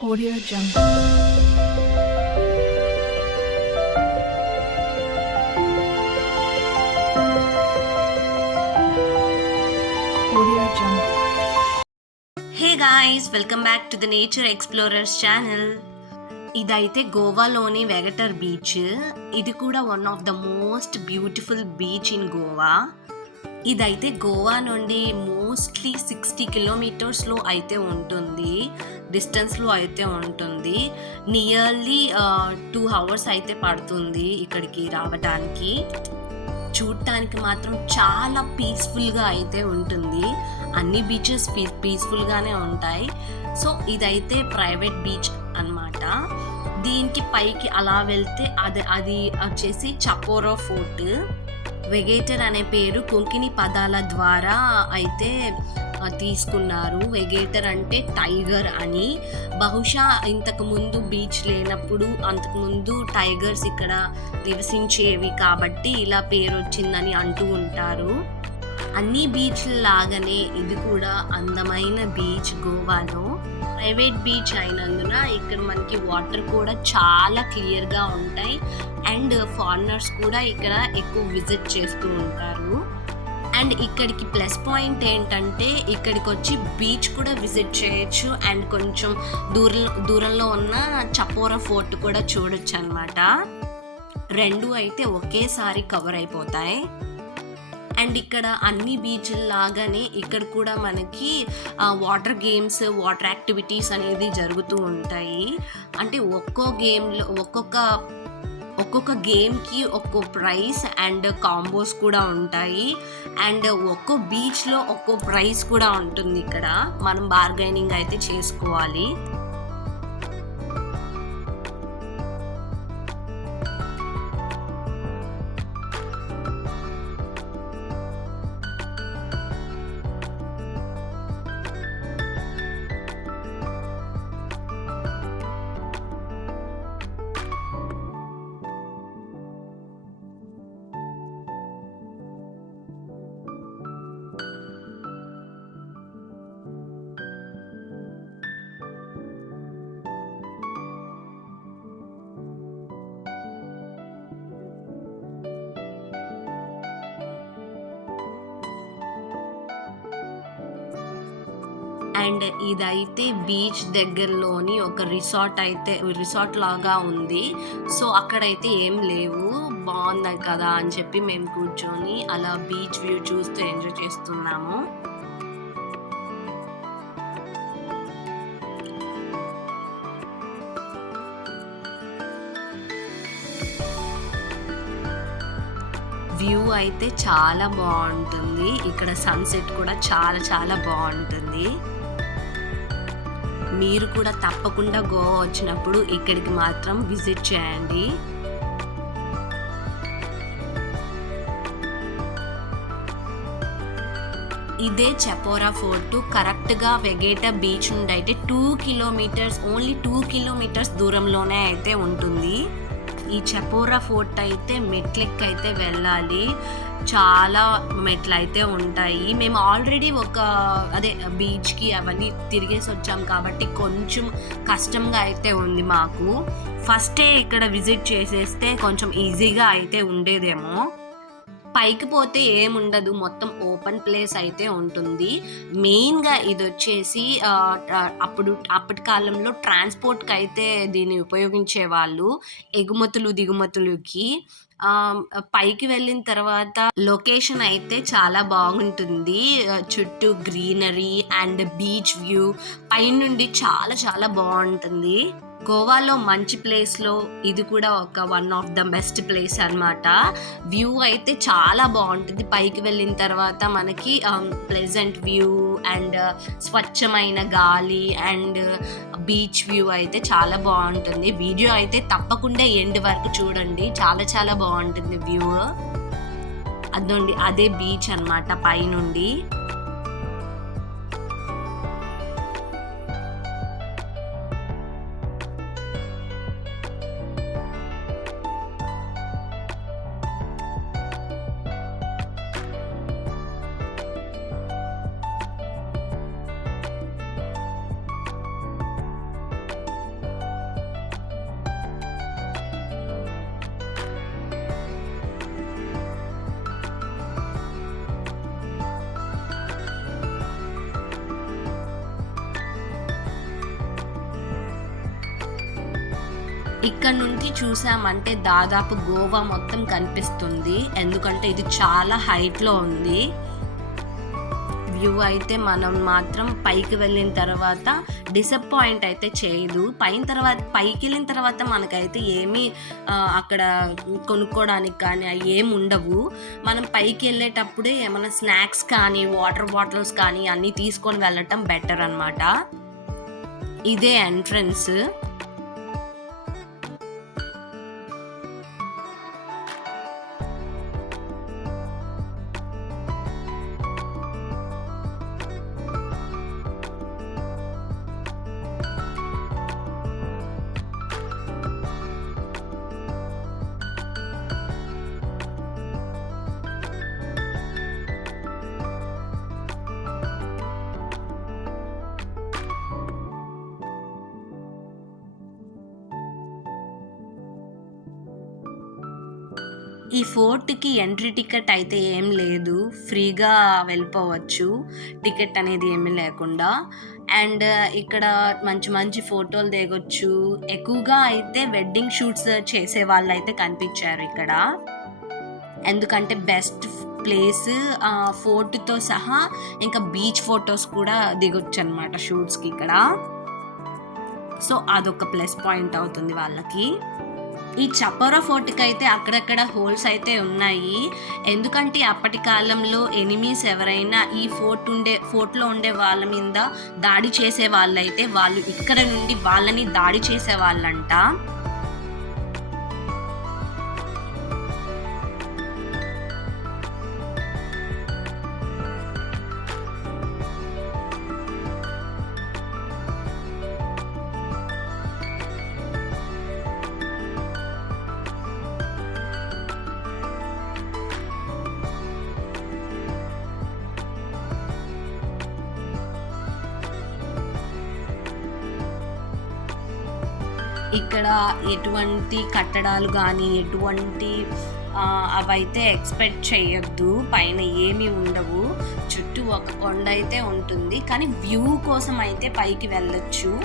Audio Jungle. Audio Jungle. Hey guys welcome back to the nature explorers channel ఇదైతే గోవాలోని Vagator beach ఇది కూడా one of the most beautiful beach in Goa ఇదైతే గోవా నుండి mostly sixty కిలోమీటర్స్లో అయితే ఉంటుంది. డిస్టెన్స్లో అయితే ఉంటుంది. నియర్లీ టూ అవర్స్ అయితే పడుతుంది ఇక్కడికి రావడానికి చూడటానికి మాత్రం చాలా పీస్ఫుల్గా అయితే ఉంటుంది. అన్ని బీచెస్ పీ పీస్ఫుల్గానే ఉంటాయి. సో ఇదైతే ప్రైవేట్ బీచ్ అన్నమాట. దీనికి పైకి అలా వెళ్తే అది అది వచ్చేసి చపోరో ఫోర్ట్ వెగేటర్ అనే పేరు కొంకిణి పదాల ద్వారా అయితే తీసుకున్నారు. వెగేటర్ అంటే టైగర్ అని. బహుశా ఇంతకుముందు బీచ్ లేనప్పుడు అంతకుముందు టైగర్స్ ఇక్కడ నివసించేవి కాబట్టి ఇలా పేరు వచ్చిందని అంటూ ఉంటారు. అన్ని బీచ్ల లాగానే ఇది కూడా అందమైన బీచ్ గోవాలో. ప్రైవేట్ బీచ్ అయినందున ఇక్కడ మనకి వాటర్ కూడా చాలా క్లియర్గా ఉంటాయి. అండ్ ఫారినర్స్ కూడా ఇక్కడ ఎక్కువ విజిట్ చేస్తూ ఉంటారు. అండ్ ఇక్కడికి ప్లస్ పాయింట్ ఏంటంటే ఇక్కడికి వచ్చి బీచ్ కూడా విజిట్ చేయొచ్చు. అండ్ కొంచెం దూర దూరంలో ఉన్న చపోరా ఫోర్ట్ కూడా చూడొచ్చు అనమాట రెండు అయితే ఒకేసారి కవర్ అయిపోతాయి. అండ్ ఇక్కడ అన్ని బీచ్ల లాగానే ఇక్కడ కూడా మనకి వాటర్ గేమ్స్ వాటర్ యాక్టివిటీస్ అనేది జరుగుతూ ఉంటాయి. అంటే ఒక్కో గేమ్లో ఒక్కొక్క ఒక్కొక్క గేమ్కి ఒక్కో ప్రైస్ అండ్ కాంబోస్ కూడా ఉంటాయి. అండ్ ఒక్కో బీచ్లో ఒక్కో ప్రైస్ కూడా ఉంటుంది ఇక్కడ. మనం బార్గైనింగ్ అయితే చేసుకోవాలి. అండ్ ఇదైతే బీచ్ దగ్గరలోని ఒక రిసార్ట్ అయితే రిసార్ట్ లాగా ఉంది. సో అక్కడైతే ఏం లేవు. బాగుంది కదా అని చెప్పి మేము కూర్చొని అలా బీచ్ వ్యూ చూస్తూ ఎంజాయ్ చేస్తున్నాము. వ్యూ అయితే చాలా బాగుంటుంది. ఇక్కడ సన్సెట్ కూడా చాలా చాలా బాగుంటుంది. మీరు కూడా తప్పకుండా గోవా వచ్చినప్పుడు ఇక్కడికి మాత్రం విజిట్ చేయండి. ఇదే చపోరా ఫోర్ట్ కరెక్ట్గా వెగేటా బీచ్ నుండి అయితే two kilometres only two kilometres దూరంలోనే అయితే ఉంటుంది. ఈ చపోరా ఫోర్ట్ అయితే మెట్లెక్కైతే అయితే వెళ్ళాలి చాలా మెట్లు అయితే ఉంటాయి. మేము ఆల్రెడీ ఒక అదే బీచ్కి అవన్నీ తిరిగేసి వచ్చాం కాబట్టి కొంచెం కష్టంగా అయితే ఉంది మాకు. ఫస్టే ఇక్కడ విజిట్ చేసేస్తే కొంచెం ఈజీగా అయితే ఉండేదేమో. పైకి పోతే ఏముండదు. మొత్తం ఓపెన్ ప్లేస్ అయితే ఉంటుంది. మెయిన్గా ఇది వచ్చేసి అప్పుడు అప్పటి కాలంలో ట్రాన్స్పోర్ట్కి అయితే దీన్ని ఉపయోగించే వాళ్ళు ఎగుమతులు దిగుమతులకి. పైకి వెళ్ళిన తర్వాత లొకేషన్ అయితే చాలా బాగుంటుంది. చుట్టూ గ్రీనరీ అండ్ బీచ్ వ్యూ. పైనుండి చాలా చాలా బాగుంటుంది. గోవాలో మంచి ప్లేస్లో ఇది కూడా ఒక one of the best place అన్నమాట. వ్యూ అయితే చాలా బాగుంటుంది. పైకి వెళ్ళిన తర్వాత మనకి ప్లెజెంట్ వ్యూ అండ్ స్వచ్ఛమైన గాలి అండ్ బీచ్ వ్యూ అయితే చాలా బాగుంటుంది. వీడియో అయితే తప్పకుండా ఎండ్ వరకు చూడండి. చాలా చాలా బాగుంటుంది వ్యూ. అదండి అదే బీచ్ అనమాట పైనుండి. ఇక్కడ నుంచి చూసామంటే దాదాపు గోవా మొత్తం కనిపిస్తుంది. ఎందుకంటే ఇది చాలా హైట్లో ఉంది. వ్యూ అయితే మనం మాత్రం పైకి వెళ్ళిన తర్వాత డిసప్పాయింట్ అయితే చేయదు. పైన తర్వాత పైకి వెళ్ళిన తర్వాత మనకైతే ఏమీ అక్కడ కొనుక్కోవడానికి కానీ అవి ఏమి ఉండవు. మనం పైకి వెళ్ళేటప్పుడే ఏమైనా స్నాక్స్ కానీ వాటర్ బాటిల్స్ కానీ అన్నీ తీసుకొని వెళ్ళటం బెటర్ అన్నమాట. ఇదే ఎంట్రన్స్ ఈ ఫోర్ట్కి ఎంట్రీ టికెట్ అయితే ఏం లేదు. ఫ్రీగా వెళ్ళిపోవచ్చు. టికెట్ అనేది ఏమీ లేకుండా. అండ్ ఇక్కడ మంచి మంచి ఫోటోలు దిగొచ్చు. ఎక్కువగా అయితే వెడ్డింగ్ షూట్స్ చేసే వాళ్ళు అయితే కనిపించారు ఇక్కడ. ఎందుకంటే బెస్ట్ ప్లేస్ ఫోర్ట్తో సహా ఇంకా బీచ్ ఫొటోస్ కూడా దిగొచ్చు అనమాట షూట్స్కి ఇక్కడ. సో అదొక ప్లస్ పాయింట్ అవుతుంది వాళ్ళకి. ఈ చపోరా ఫోర్ట్కి అయితే అక్కడక్కడ హోల్స్ అయితే ఉన్నాయి. ఎందుకంటే అప్పటి కాలంలో ఎనిమీస్ ఎవరైనా ఈ ఫోర్ట్ ఉండే ఫోర్ట్లో ఉండే వాళ్ళ మీద దాడి చేసే వాళ్ళైతే వాళ్ళు ఇక్కడ నుండి వాళ్ళని దాడి చేసే వాళ్ళంట ఇక్కడ ఎటువంటి కట్టడాలు కానీ ఎటువంటి అవైతే ఎక్స్పెక్ట్ చేయొద్దు. పైన ఏమీ ఉండవు. చుట్టూ ఒక కొండ అయితే ఉంటుంది. కానీ వ్యూ కోసం అయితే పైకి వెళ్ళొచ్చు.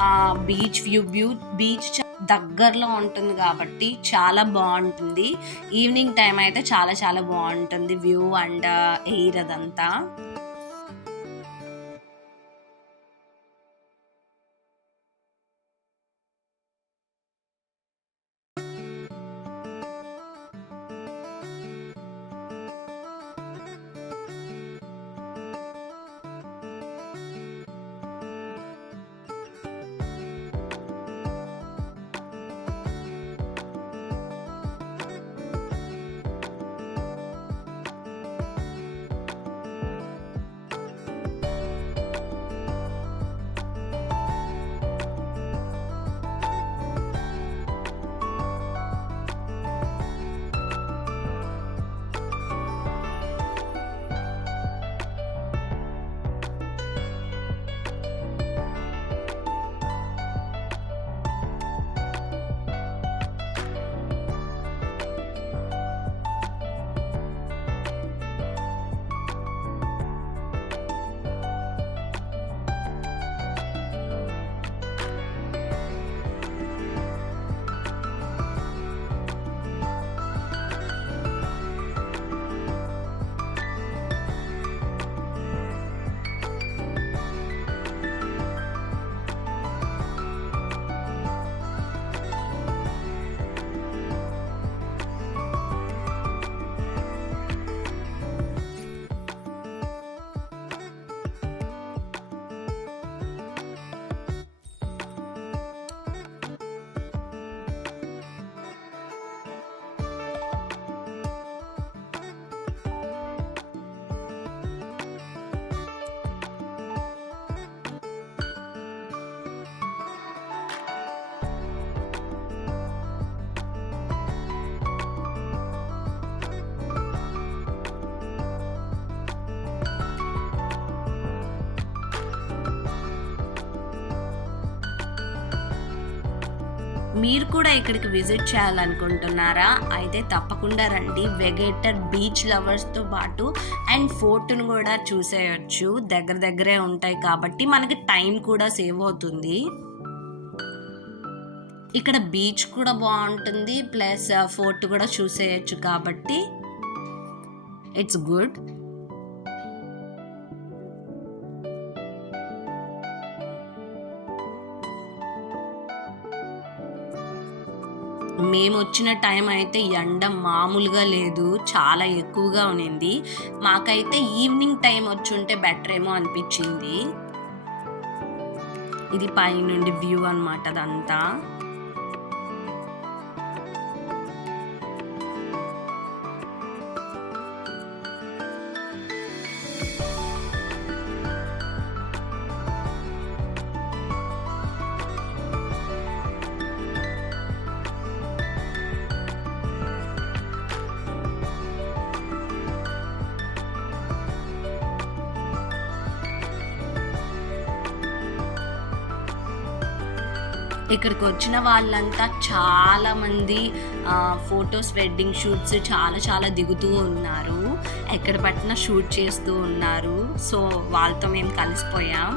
ఆ బీచ్ వ్యూ వ్యూ బీచ్ దగ్గరలో ఉంటుంది కాబట్టి చాలా బాగుంటుంది. ఈవినింగ్ టైం అయితే చాలా చాలా బాగుంటుంది. వ్యూ అండ్ ఎయిర్ అదంతా. మీరు కూడా ఇక్కడికి విజిట్ చేయాలనుకుంటున్నారా? అయితే తప్పకుండా రండి. వెగేటర్ బీచ్ లవర్స్తో పాటు అండ్ ఫోర్ట్ను కూడా చూసేయచ్చు. దగ్గర దగ్గరే ఉంటాయి కాబట్టి మనకి టైం కూడా సేవ్ అవుతుంది. ఇక్కడ బీచ్ కూడా బాగుంటుంది. ప్లస్ ఫోర్ట్ కూడా చూసేయచ్చు కాబట్టి. It's good. మేము వచ్చిన టైం అయితే ఎండ మామూలుగా లేదు చాలా ఎక్కువగా ఉన్నింది. మాకైతే ఈవినింగ్ టైం వచ్చి ఉంటే బెటర్ ఏమో అనిపించింది ఇది పైనుండి వ్యూ అనమాట అదంతా. ఇక్కడికి వచ్చిన వాళ్ళంతా చాలా మంది ఫొటోస్ వెడ్డింగ్ షూట్స్ చాలా చాలా దిగుతూ ఉన్నారు. ఎక్కడ పట్టిన షూట్ చేస్తూ ఉన్నారు. సో వాళ్ళతో మేము కలిసిపోయాం.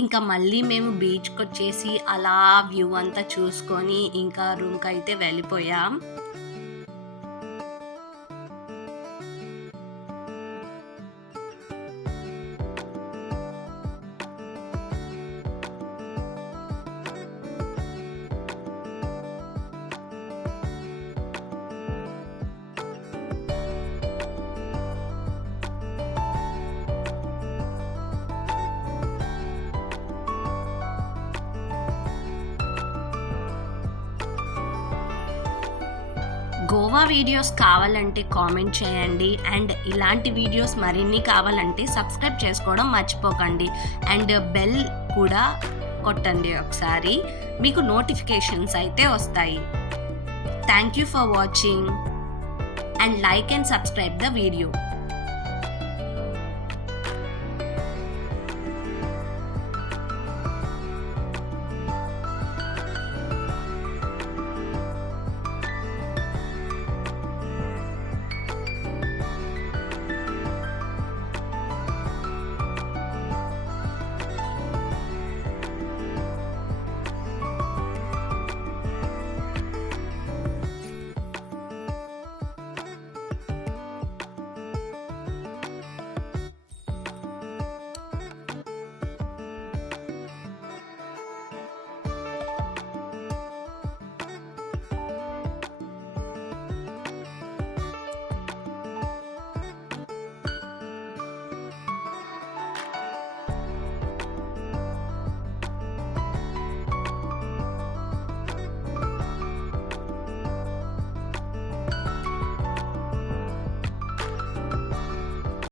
ఇంకా మళ్ళీ మేము బీచ్కి వచ్చేసి అలా వ్యూ అంతా చూసుకొని ఇంకా రూమ్కి అయితే వెళ్ళిపోయాం. వీడియోస్ కావాలంటే కామెంట్ చేయండి అండ్ ఇలాంటి వీడియోస్ మరిన్ని కావాలంటే సబ్స్క్రైబ్ చేసుకోవడం మర్చిపోకండి. అండ్ బెల్ కూడా కొట్టండి ఒకసారి. మీకు నోటిఫికేషన్స్ అయితే వస్తాయి. Thank you for watching and like and subscribe the video